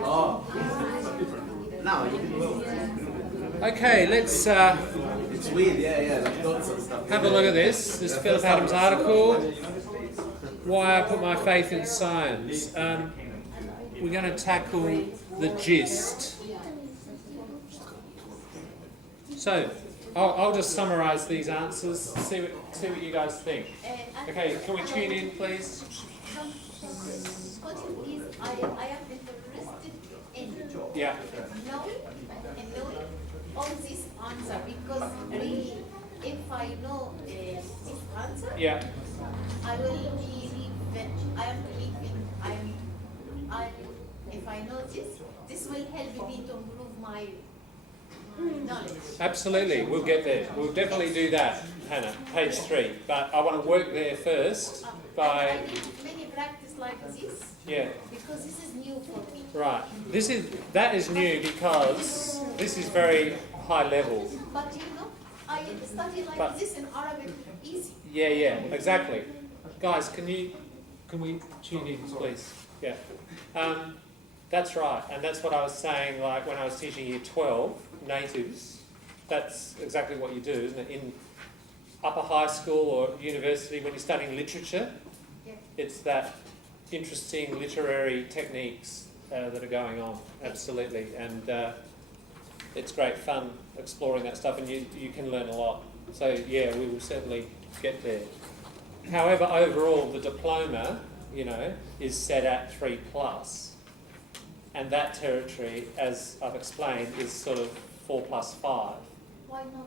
Oh. Now you can. Okay, let's It's weird, yeah, like dots and stuff. have a look at this. This Phillip Adams article, Why I Put My Faith in Science. We're going to tackle the gist. So, I'll just summarise these answers, see what you guys think. Okay, can we tune in, please? Question is, I am interested in Yeah. knowing all this answer, because really, if I know this answer, Yeah. I will if I know this will help me to improve my knowledge. Absolutely, we'll get there. We'll definitely do that, Hannah, page 3. But I want to work there first by... I need many practice like this, Yeah, because this is new for me. right. That is new because this is very high level. But I study like this in Arabic easy. Yeah, exactly. Guys, can we tune in, please? Yeah. That's right, and that's what I was saying, like when I was teaching year 12, natives, that's exactly what you do, isn't it? In upper high school or university, when you're studying literature, Yeah. it's that interesting literary techniques that are going on, absolutely, and it's great fun exploring that stuff, and you can learn a lot. So yeah, we will certainly get there. However, overall, the diploma, is set at 3+, and that territory, as I've explained, is sort of 4+5. Why not?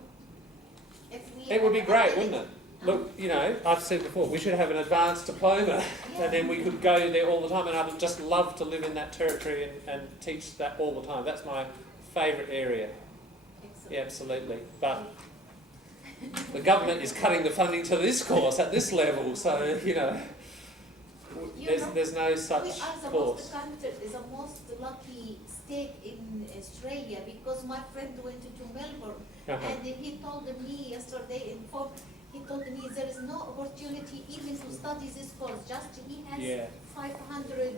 If we It would be have great, ability- wouldn't it? Look, I've said before, we should have an advanced diploma, and then we could go there all the time, and I'd just love to live in that territory and teach that all the time. That's my favourite area. Excellent. Yeah, absolutely. But the government is cutting the funding to this course at this level, so, there's no such We are the course. most lucky state in Australia, because my friend went to Melbourne Uh-huh. and he told me yesterday he told me there is no opportunity even to study this course. Just he has Yeah. 500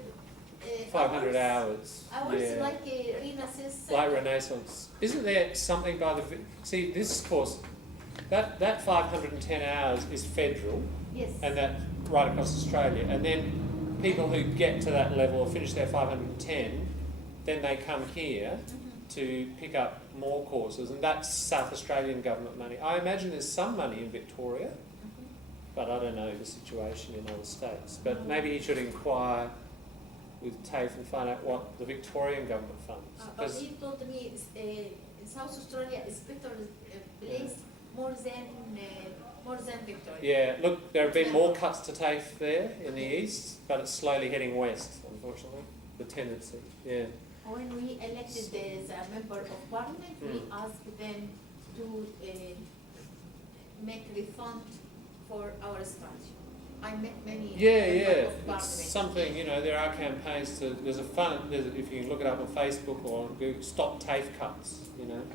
500 hours. Hours Yeah. like Renaissance. Like Renaissance. Isn't there something by the... See, this course, that 510 hours is federal, Yes. and that right across Australia. And then people who get to that level or finish their 510, then they come here to pick up more courses, and that's South Australian government money. I imagine there's some money in Victoria, but I don't know the situation in other states. But maybe you should inquire with TAFE and find out what the Victorian government funds. But 'Cause- he told me South Australia is better place more than Victoria. yeah, look, there have been more cuts to TAFE there in the east, but it's slowly heading west, unfortunately, the tendency. Yeah. When we elected as a member of parliament, we asked them to make refund for our study. I met many Yeah, members of it's parliament. something, there are campaigns to, if you can look it up on Facebook or on Google, stop TAFE cuts,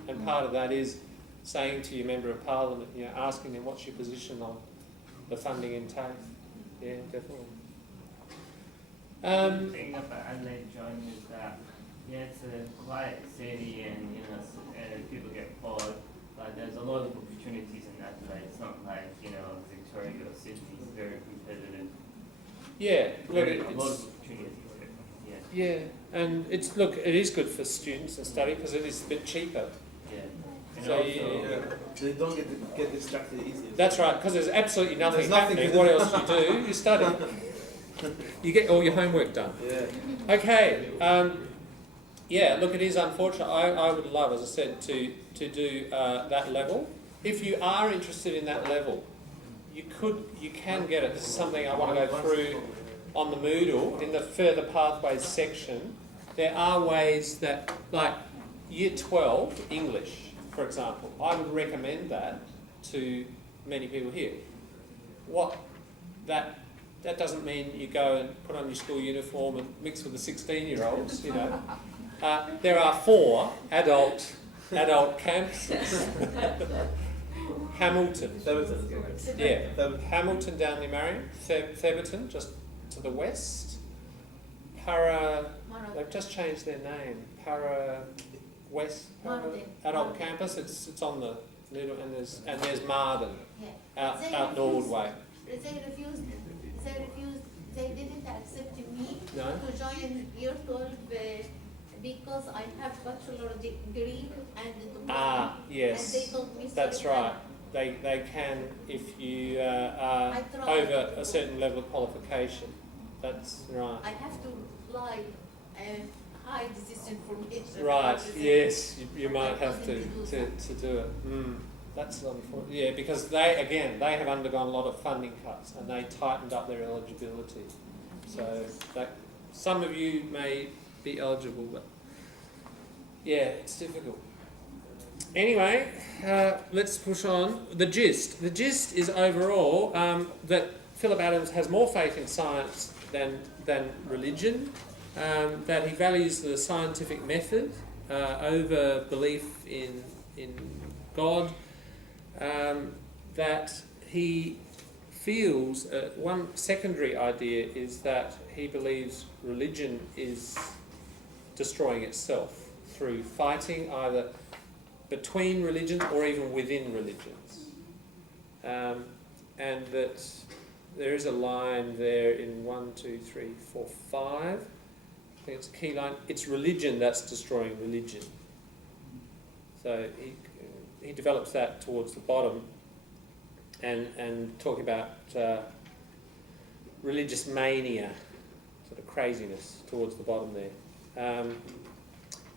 and part of that is saying to your member of parliament, asking them what's your position on the funding in TAFE. Yeah, definitely. The thing about Adelaide, John, is that it's a quiet city and people get bored, but there's a lot of opportunities in Adelaide. It's not like Victoria or Sydney is very competitive. Yeah, look, A lot of opportunities. yeah, and it is good for students and study because it is a bit cheaper. Yeah. And So, also, Yeah. So they don't get distracted easily. That's right, because there's absolutely nothing There's nothing happening. to do. What else you do? You study. You get all your homework done. Yeah. Okay. Look, it is unfortunate. I would love, as I said, to do that level. If you are interested in that level, you can get it. This is something I want to go through on the Moodle in the further pathways section. There are ways that, like Year 12 English, for example, I would recommend that to many people here. That doesn't mean you go and put on your school uniform and mix with the 16-year-olds, There are 4 adult campuses. Hamilton. Yeah. Hamilton down near Marion. Theberton, just to the west. They've just changed their name. West Marden. Adult Marden. Campus. It's on the middle, and there's Marden Yeah. out Nord way. They refused. They didn't accept me No? to join year 12 because I have bachelor degree and diploma. Yes. And they told me That's sorry, right. They can if you are I tried. over a certain level of qualification. That's right. I have to apply and hide this information. Right. This- Yes, you I might have couldn't to do it. That's unfortunate. Yeah, because they have undergone a lot of funding cuts and they tightened up their eligibility. So that some of you may be eligible, but yeah, it's difficult. Anyway, let's push on. The gist is overall that Phillip Adams has more faith in science than religion, that he values the scientific method over belief in God, that he feels one secondary idea is that he believes religion is destroying itself through fighting either between religions or even within religions. And that there is a line there in 1, 2, 3, 4, 5. I think it's a key line. It's religion that's destroying religion. So he develops that towards the bottom and talking about religious mania, sort of craziness towards the bottom there.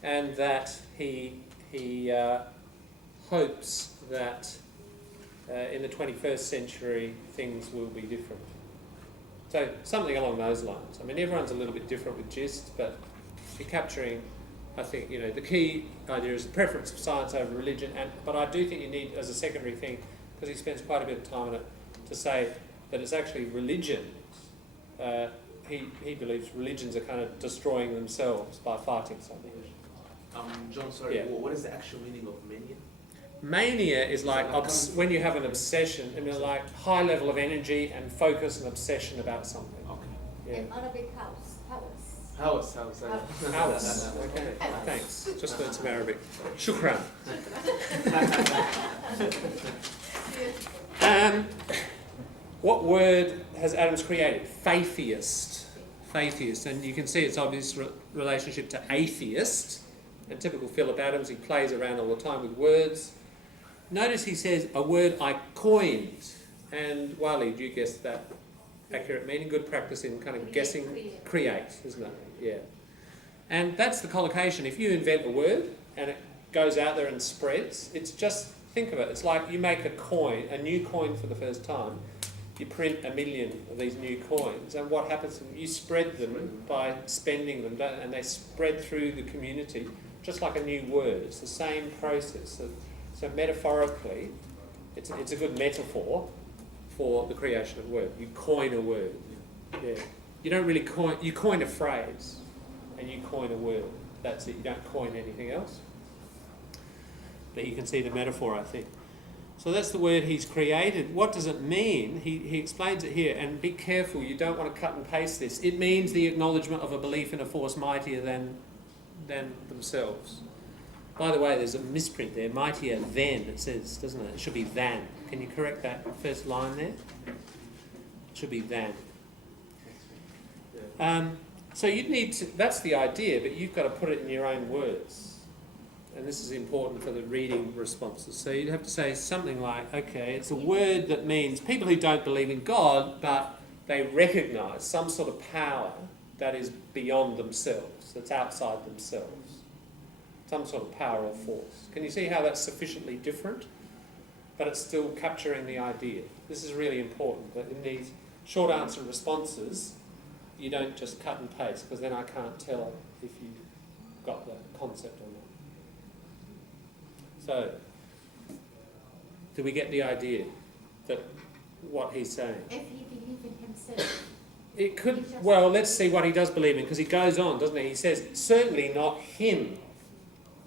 And that he hopes that in the 21st century things will be different. So something along those lines. I mean, everyone's a little bit different with gist, but you're capturing, I think, the key idea is the preference of science over religion. But I do think you need, as a secondary thing, because he spends quite a bit of time on it, to say that it's actually religion. He believes religions are kind of destroying themselves by fighting something. John, sorry, Yeah. what is the actual meaning of mania? Mania is like when you have an obsession, like high level of energy and focus and obsession about something. Okay. In Arabic house. House. House. Okay. Thanks. Just learned some Arabic. Shukran. What word has Adams created? Faithist. Faithist. And you can see its obvious relationship to atheist. And typical Phillip Adams, he plays around all the time with words. Notice he says, a word I coined. And Wally, do you guess that accurate meaning? Good practice in kind of guessing. Create, isn't it? Yeah. And that's the collocation. If you invent a word and it goes out there and spreads, it's just, think of it, it's like you make a new coin for the first time. You print 1 million of these new coins, and what happens? You spread them by spending them, and they spread through the community, just like a new word. It's the same process. So metaphorically, it's a good metaphor for the creation of a word. You coin a word. Yeah. You don't really coin. You coin a phrase, and you coin a word. That's it. You don't coin anything else. But you can see the metaphor, I think. So that's the word he's created. What does it mean? He explains it here, and be careful, you don't want to cut and paste this. It means the acknowledgement of a belief in a force mightier than themselves. By the way, there's a misprint there, mightier than, it says, doesn't it? It should be than. Can you correct that first line there? It should be than. So you'd need to, that's the idea, but you've got to put it in your own words. And this is important for the reading responses. So you'd have to say something like, okay, it's a word that means people who don't believe in God, but they recognise some sort of power that is beyond themselves, that's outside themselves. Some sort of power or force. Can you see how that's sufficiently different? But it's still capturing the idea. This is really important, that in these short answer responses, you don't just cut and paste, because then I can't tell if you got the concept or not. So, do we get the idea that what he's saying? If he believes in himself. It could, well, let's see what he does believe in, because he goes on, doesn't he? He says, certainly not him,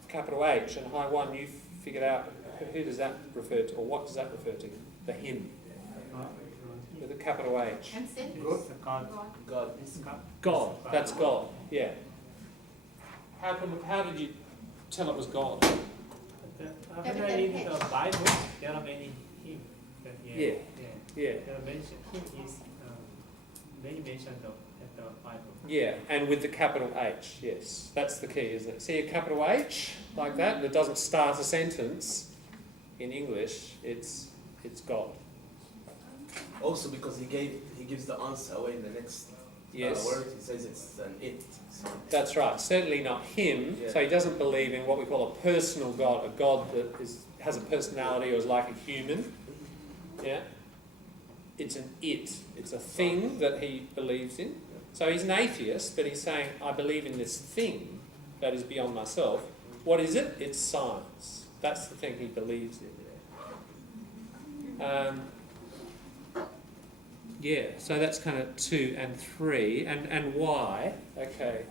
capital H, and high one, you figured out who does that refer to, or what does that refer to? The him. With a capital H. Himself? God. God. God, that's God, yeah. How did you tell it was God? When I read the Bible, there are many hymns. Yeah. Yeah. There are mentioned hymn is many mentioned at the Bible. Yeah, and with the capital H, yes. That's the key, isn't it? See a capital H like that, and it doesn't start a sentence in English, it's God. Also because he gives the answer away in the next Yes. word. He says it's an it. So That's right, certainly not him. Yeah. So he doesn't believe in what we call a personal God, a God that has a personality or is like a human. Yeah? It's an it. It's a thing that he believes in. So he's an atheist, but he's saying, I believe in this thing that is beyond myself. What is it? It's science. That's the thing he believes in. Yeah, so that's kind of 2 and 3. And why? Okay.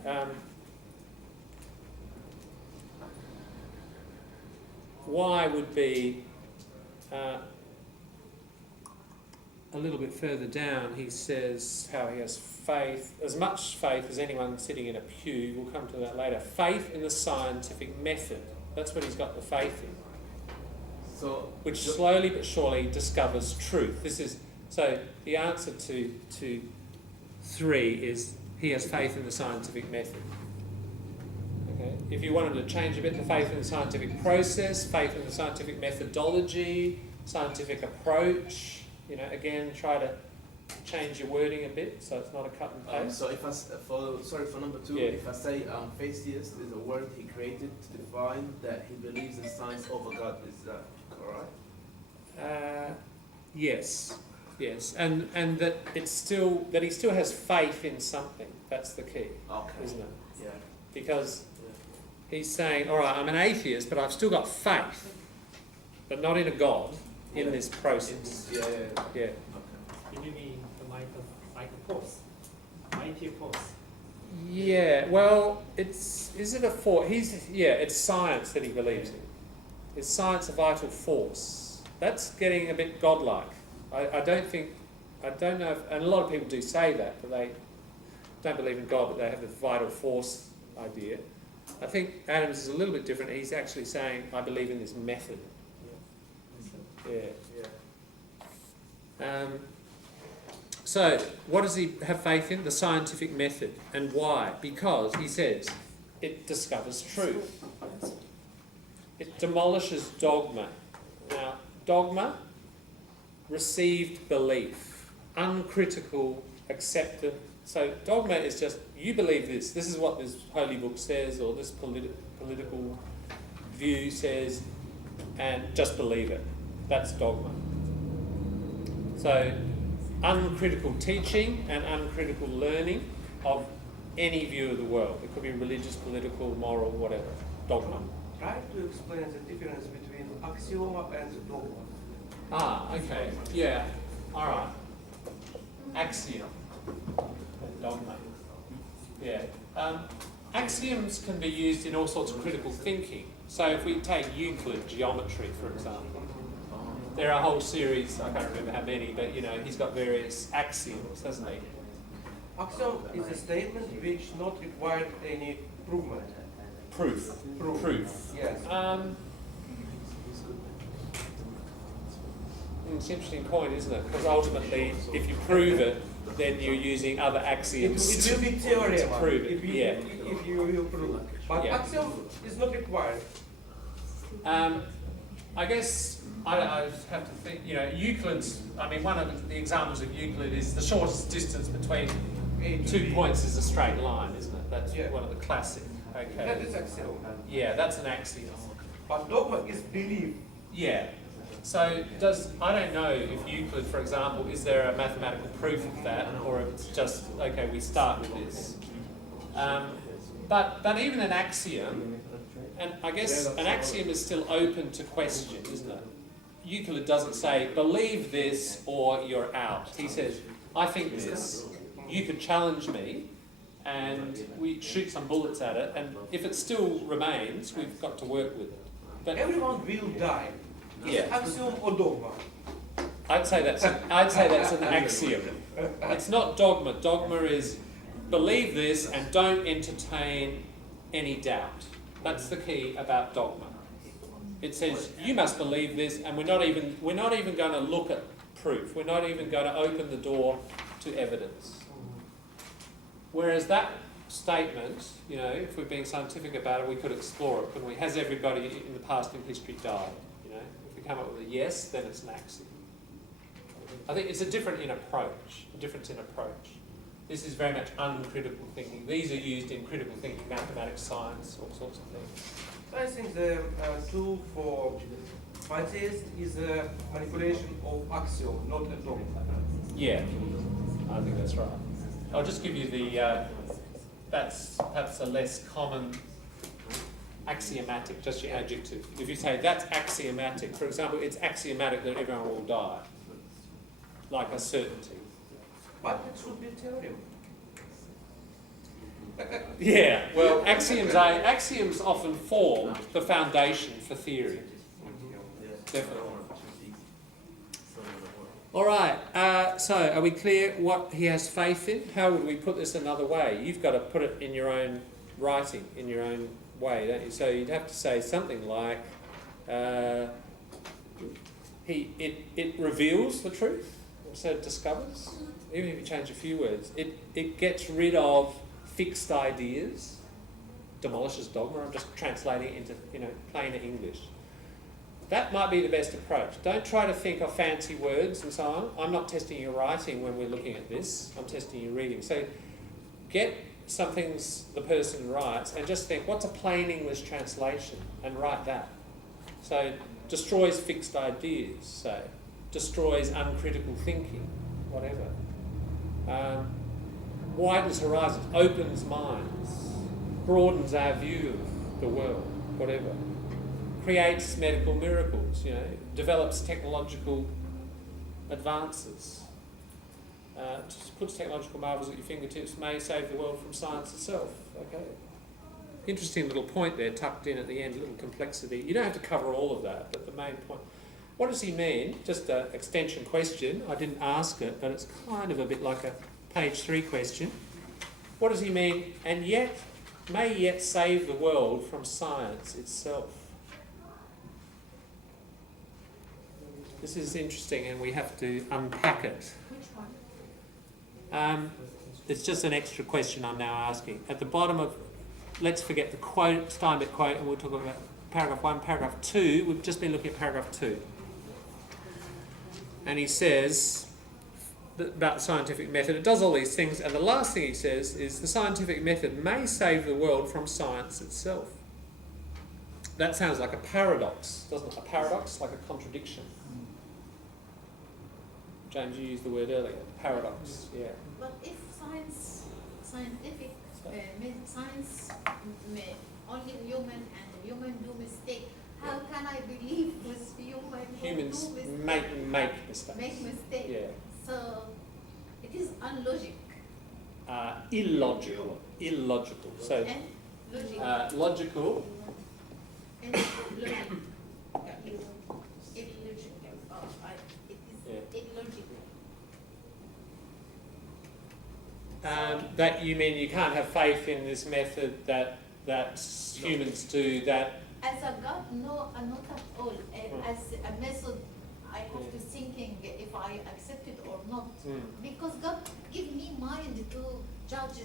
Why would be a little bit further down. He says how he has faith, as much faith as anyone sitting in a pew. We'll come to that later. Faith in the scientific method. That's what he's got the faith in. So Which slowly but surely discovers truth. This is so the answer to 3 is he has faith in the scientific method. Okay. If you wanted to change a bit, the faith in the scientific process, faith in the scientific methodology, scientific approach. Again, try to change your wording a bit so it's not a cut and paste. so if for number 2, Yeah. if I say theist is a word he created to define that he believes in science over God, is that correct? Yes, and that he still has faith in something. That's the key, Okay. isn't it? Yeah. Because he's saying, all right, I'm an atheist, but I've still got faith, but not in a God, in this process. Yeah. Yeah. Okay. You mean the like a force, mighty force. Yeah. Well, is it a force? It's science that he believes in. Is science a vital force? That's getting a bit godlike. I don't know if, and a lot of people do say that, but they don't believe in God, but they have the vital force idea. I think Adams is a little bit different. He's actually saying, I believe in this method. Yeah. So, what does he have faith in? The scientific method. And why? Because, he says, it discovers truth. It demolishes dogma. Now, dogma, received belief, uncritical acceptance. So, dogma is just, you believe this. This is what this holy book says, or this political view says, and just believe it. That's dogma. So, uncritical teaching and uncritical learning of any view of the world. It could be religious, political, moral, whatever. Dogma. Try to explain the difference between axioma and dogma. Okay. Yeah. All right. Axiom and dogma. Yeah. Axioms can be used in all sorts of critical thinking. So if we take Euclid, geometry, for example, there are a whole series, I can't remember how many, but he's got various axioms, hasn't he? Axiom is a statement which not required any provement. Proof. Yes. It's an interesting point, isn't it? Because ultimately, if you prove it, then you're using other axioms It will be theorem to prove it. if you will prove. But Yeah. axiom is not required. I guess I have to think, Euclid's, one of the examples of Euclid is the shortest distance between A to 2 B. points is a straight line, isn't it? That's Yeah. one of the classic. That Okay. is axiom. Yeah, that's an axiom. But dogma is belief. Yeah. So I don't know if Euclid, for example, is there a mathematical proof of that, or if it's just, okay, we start with this. But even an axiom, and I guess an axiom is still open to question, isn't it? Euclid doesn't say, believe this or you're out. He says, I think this, you could challenge me, and we shoot some bullets at it, and if it still remains, we've got to work with it. But Everyone will die. Is it Yeah. axiom or dogma? I'd say that's an axiom. It's not dogma. Dogma is believe this and don't entertain any doubt. That's the key about dogma. It says you must believe this, and we're not even going to look at proof. We're not even going to open the door to evidence. Whereas that statement, you know, if we're being scientific about it, we could explore it, couldn't we? Has everybody in the past in history died? You know, if we come up with a yes, then it's an axiom. I think it's a difference in approach. This is very much uncritical thinking. These are used in critical thinking, mathematics, science, all sorts of things. I think the tool for scientists is a manipulation of axiom, not a dogma. Yeah, I think that's right. I'll just give you the, that's perhaps a less common axiomatic, just your adjective. If you say that's axiomatic, for example, it's axiomatic that everyone will die, like a certainty. But it should be a theorem. Yeah, well, axioms often form the foundation for theory. Definitely. All right, so are we clear what he has faith in? How would we put this another way? You've got to put it in your own writing, in your own way, don't you? So you'd have to say something like, it reveals the truth, so it discovers. Even if you change a few words, it gets rid of fixed ideas, demolishes dogma. I'm just translating it into plainer English. That might be the best approach. Don't try to think of fancy words and so on. I'm not testing your writing when we're looking at this. I'm testing your reading. So get some things the person writes and just think, what's a plain English translation? And write that. So destroys fixed ideas, so destroys uncritical thinking, whatever. Widens horizons, opens minds, broadens our view of the world, whatever. Creates medical miracles, develops technological advances, just puts technological marvels at your fingertips, may save the world from science itself. Okay. Interesting little point there tucked in at the end, a little complexity. You don't have to cover all of that, but the main point. What does he mean? Just an extension question. I didn't ask it, but it's kind of a bit like a page 3 question. What does he mean? And yet, may yet save the world from science itself. This is interesting, and we have to unpack it. Which one? It's just an extra question I'm now asking. At the bottom of, let's forget the quote, Steinbeck quote, and we'll talk about paragraph 1, paragraph 2. We've just been looking at paragraph 2. And he says about the scientific method, it does all these things, and the last thing he says is the scientific method may save the world from science itself. That sounds like a paradox, doesn't it? A paradox, like a contradiction. James, you used the word earlier, paradox, yeah. But if science only human and human do mistake, how can I believe with Humans do mistake? make mistakes. Make mistake. Yeah. So it is unlogic. Illogical. So And logic. logical. And logic. Illogic. It is illogical. That you mean you can't have faith in this method that humans do that. As a God, no, not at all. As a method, I have to thinking if I accept it or not. Because God give me mind to judge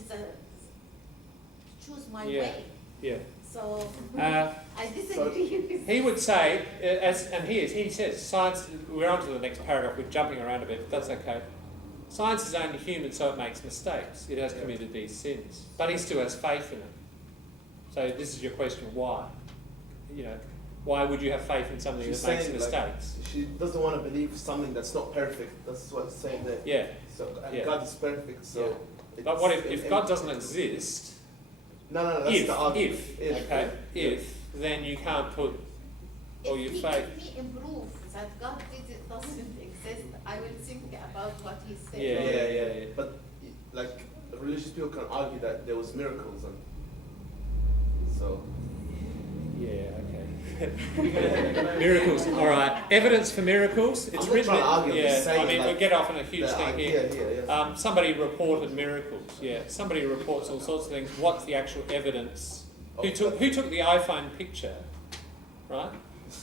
choose my way. Yeah. So I disagree with He would say, he says, science, we're on to the next paragraph, we're jumping around a bit, but that's okay. Science is only human, so it makes mistakes. It has committed these sins. But he still has faith in it. So this is your question, why? Why would you have faith in something that makes mistakes? She doesn't want to believe something that's not perfect. That's what it's saying there. Yeah. So God is perfect. So. Yeah. But what if God doesn't exist? No. That's the argument. If then you can't put all your faith. If he improve that God doesn't exist, I will think about what he said. Yeah. But like religious people can argue that there was miracles and so. Yeah, okay. Miracles, all right. Evidence for miracles. It's written. We get off on a huge thing here. Somebody reported miracles. Yeah, somebody reports all sorts of things. What's the actual evidence Who took the iPhone picture, right?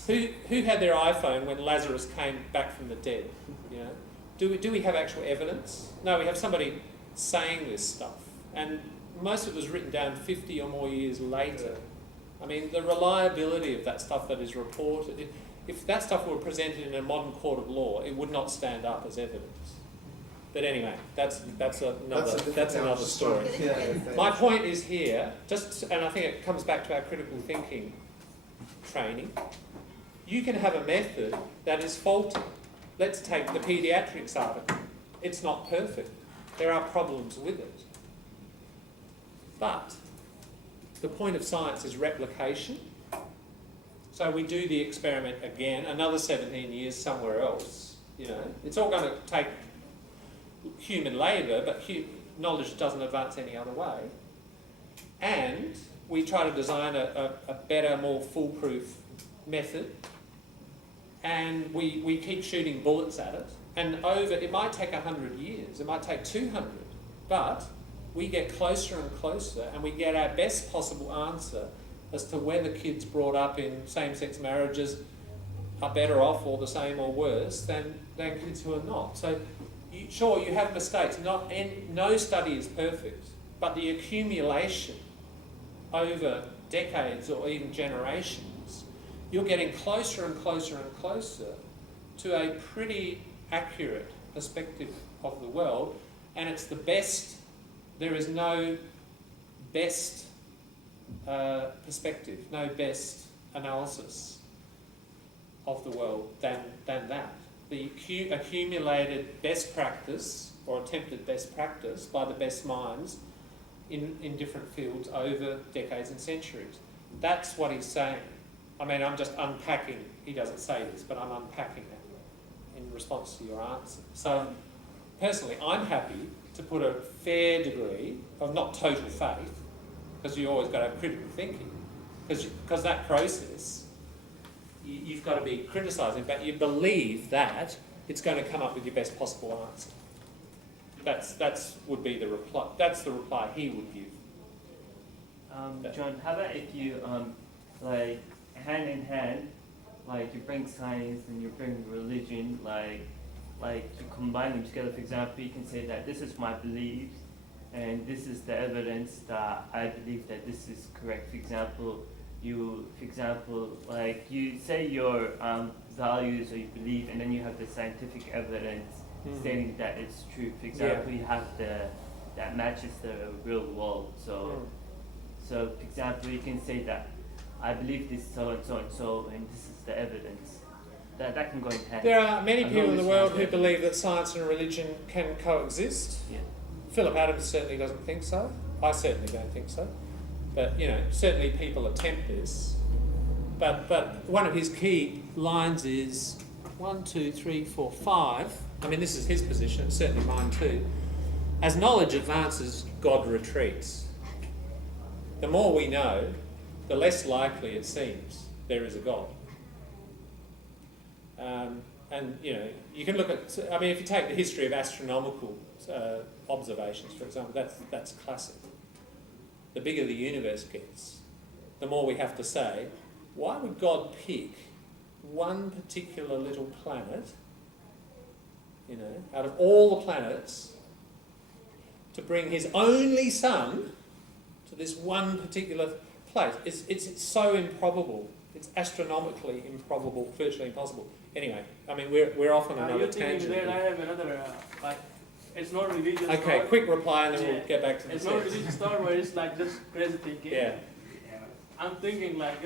Who had their iPhone when Lazarus came back from the dead? You know, do we have actual evidence? No, we have somebody saying this stuff, and most of it was written down 50 or more years later. I mean, the reliability of that stuff that is reported, if that stuff were presented in a modern court of law, it would not stand up as evidence. But anyway, that's another story. My point is here, and I think it comes back to our critical thinking training. You can have a method that is faulty. Let's take the paediatrics article. It's not perfect. There are problems with it. But the point of science is replication. So we do the experiment again, another 17 years somewhere else. You know, it's all going to take human labour, but knowledge doesn't advance any other way. And we try to design a better, more foolproof method, and we keep shooting bullets at it. And it might take 100 years, it might take 200, but we get closer and closer, and we get our best possible answer as to whether kids brought up in same-sex marriages are better off or the same or worse than kids who are not. So sure, you have mistakes. No study is perfect, but the accumulation over decades or even generations, you're getting closer and closer and closer to a pretty accurate perspective of the world, and it's the best. There is no best perspective, no best analysis of the world than that. The accumulated best practice or attempted best practice by the best minds in different fields over decades and centuries. That's what he's saying. I mean, I'm just unpacking, he doesn't say this, but I'm unpacking it in response to your answer. So personally, I'm happy to put a fair degree of not total faith, because you always got to have critical thinking, because that process, you've got to be criticising, but you believe that it's going to come up with your best possible answer. That's would be the reply. That's the reply he would give. John, how about if you like hand in hand, like you bring science and you bring religion, like you combine them together. For example, you can say that this is my beliefs, and this is the evidence that I believe that this is correct. For example, like you say your values or you believe, and then you have the scientific evidence stating that it's true. For example, you have that matches the real world. So, for example, you can say that I believe this so and so and so, and this is the evidence. That can go in hand. There are many people in the world who believe that science and religion can coexist. Yeah. Phillip Adams certainly doesn't think so. I certainly don't think so. But, you know, certainly people attempt this. But one of his key lines is 1, 2, 3, 4, 5. I mean, this is his position, it's certainly mine too. As knowledge advances, God retreats. The more we know, the less likely it seems there is a God. And, you know, you can look at, I mean, if you take the history of astronomical observations, for example, that's classic. The bigger the universe gets, the more we have to say, why would God pick one particular little planet, you know, out of all the planets, to bring his only son to this one particular place? It's so improbable. It's astronomically improbable, virtually impossible. Anyway, I mean, we're off on another tangent. I have another, it's not religious. Okay, quick reply and then we'll get back to the It's not religious thought, but it's like just crazy thinking. Yeah. I'm thinking like,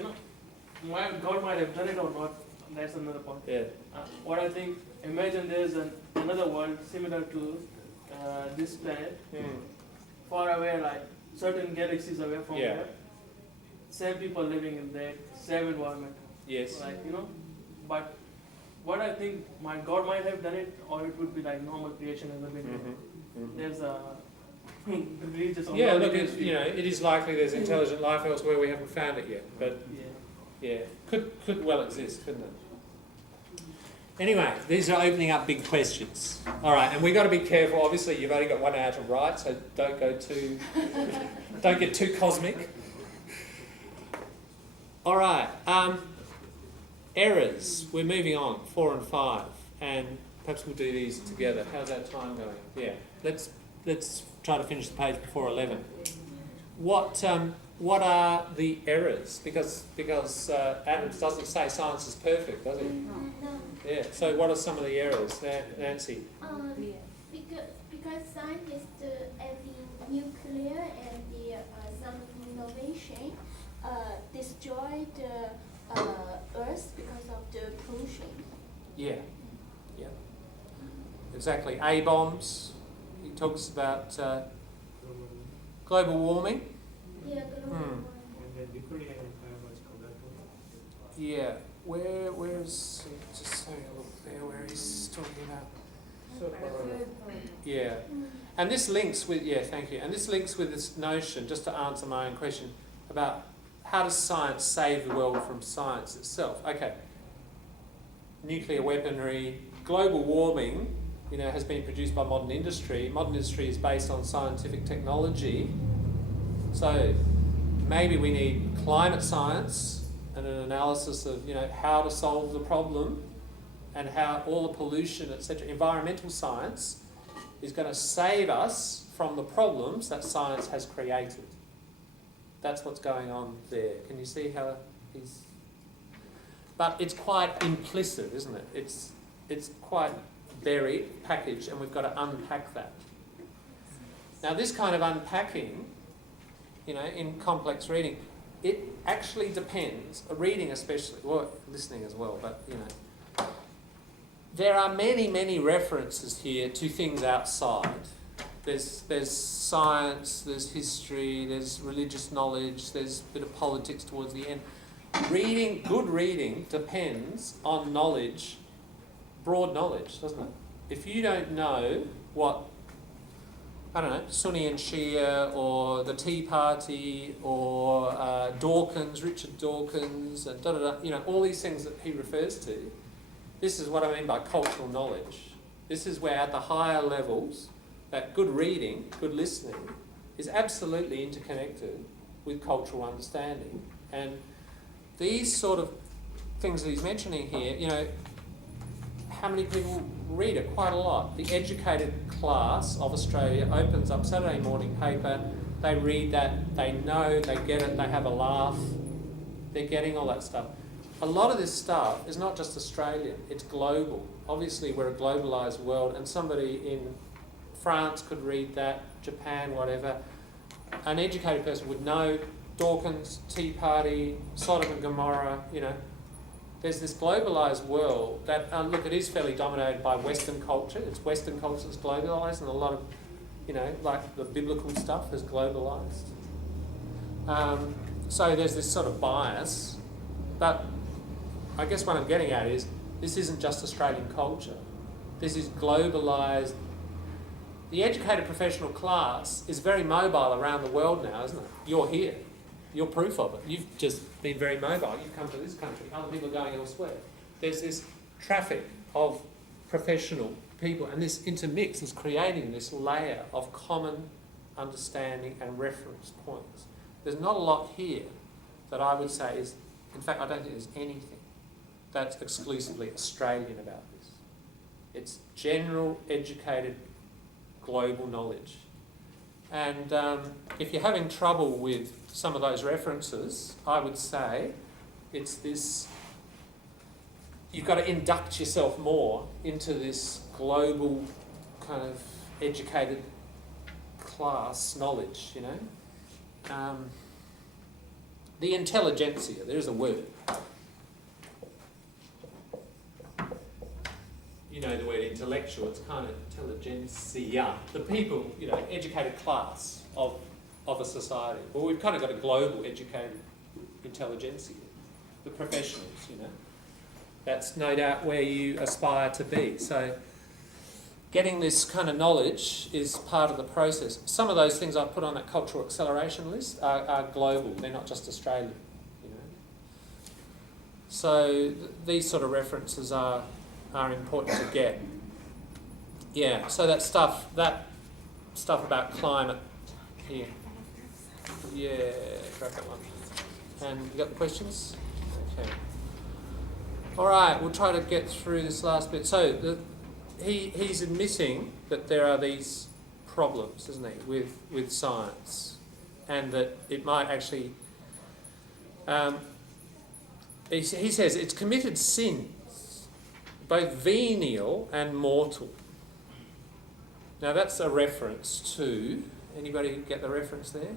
God might have done it or not. That's another point. Yeah. What I think, imagine there's another world similar to this planet, far away, like certain galaxies away from here. Same people living in there, same environment. Yes. Like, but what I think, God might have done it, or it would be like normal creation in the beginning. There's a religious. Yeah, look, it is likely there's intelligent life elsewhere. We haven't found it yet, but could well exist, couldn't it? Anyway, these are opening up big questions. All right, and we've got to be careful. Obviously, you've only got 1 hour to write, so don't get too cosmic. All right. Errors. We're moving on. 4 and 5, and perhaps we'll do these together. How's that time going? Yeah. Let's try to finish the page before 11. What are the errors? Because Adams doesn't say science is perfect, does he? No. Yeah. So what are some of the errors, Nancy? Because scientists adding nuclear and some innovation destroyed the Earth because of the pollution. Yeah. Yeah. Exactly. A-bombs. He talks about global warming. Yeah, global warming. And then nuclear empire was conducted. Yeah. Where's just having a look there where he's talking about. Yeah. And this links with thank you. And this links with this notion, just to answer my own question, about how does science save the world from science itself? Okay. Nuclear weaponry, global warming, has been produced by modern industry. Modern industry is based on scientific technology. So maybe we need climate science and an analysis of, how to solve the problem and how all the pollution, etc. Environmental science is going to save us from the problems that science has created. That's what's going on there. Can you see how he's... But it's quite implicit, isn't it? It's quite buried, packaged, and we've got to unpack that. Now this kind of unpacking, in complex reading, it actually depends, reading especially, well, listening as well, but, there are many, many references here to things outside. There's science, there's history, there's religious knowledge, there's a bit of politics towards the end. Good reading depends on knowledge, broad knowledge, doesn't it? If you don't know what, Sunni and Shia, or the Tea Party, or Dawkins, Richard Dawkins, and all these things that he refers to, this is what I mean by cultural knowledge. This is where at the higher levels, that good reading, good listening, is absolutely interconnected with cultural understanding. And these sort of things that he's mentioning here, how many people read it? Quite a lot. The educated class of Australia opens up Saturday morning paper, they read that, they know, they get it, they have a laugh, they're getting all that stuff. A lot of this stuff is not just Australian, it's global. Obviously we're a globalised world, and somebody in France could read that, Japan, whatever. An educated person would know Dawkins, Tea Party, Sodom and Gomorrah, There's this globalised world that, look, it is fairly dominated by Western culture. It's Western culture that's globalised, and a lot of, like the biblical stuff is globalised. So there's this sort of bias, but I guess what I'm getting at is this isn't just Australian culture. This is globalised. The educated professional class is very mobile around the world now, isn't it? You're here. You're proof of it. You've just been very mobile. You've come to this country. Other people are going elsewhere. There's this traffic of professional people, and this intermix is creating this layer of common understanding and reference points. There's not a lot here that I would say is, in fact, I don't think there's anything that's exclusively Australian about this. It's general, educated, global knowledge. And if you're having trouble with some of those references, I would say it's this, you've got to induct yourself more into this global kind of educated class knowledge, The intelligentsia, there's a word. You know the word intellectual, it's kind of intelligentsia. The people, educated class of a society. Well, we've kind of got a global educated intelligentsia. The professionals, That's no doubt where you aspire to be. So getting this kind of knowledge is part of the process. Some of those things I've put on that cultural acceleration list are global. They're not just Australian, So these sort of references are important to get. Yeah, so that stuff about climate here. Yeah, grab that one. And you got the questions? Okay. All right, we'll try to get through this last bit. So he's admitting that there are these problems, isn't he, with science, and that it might actually. He says it's committed sins, both venial and mortal. Now that's a reference to. Anybody get the reference there?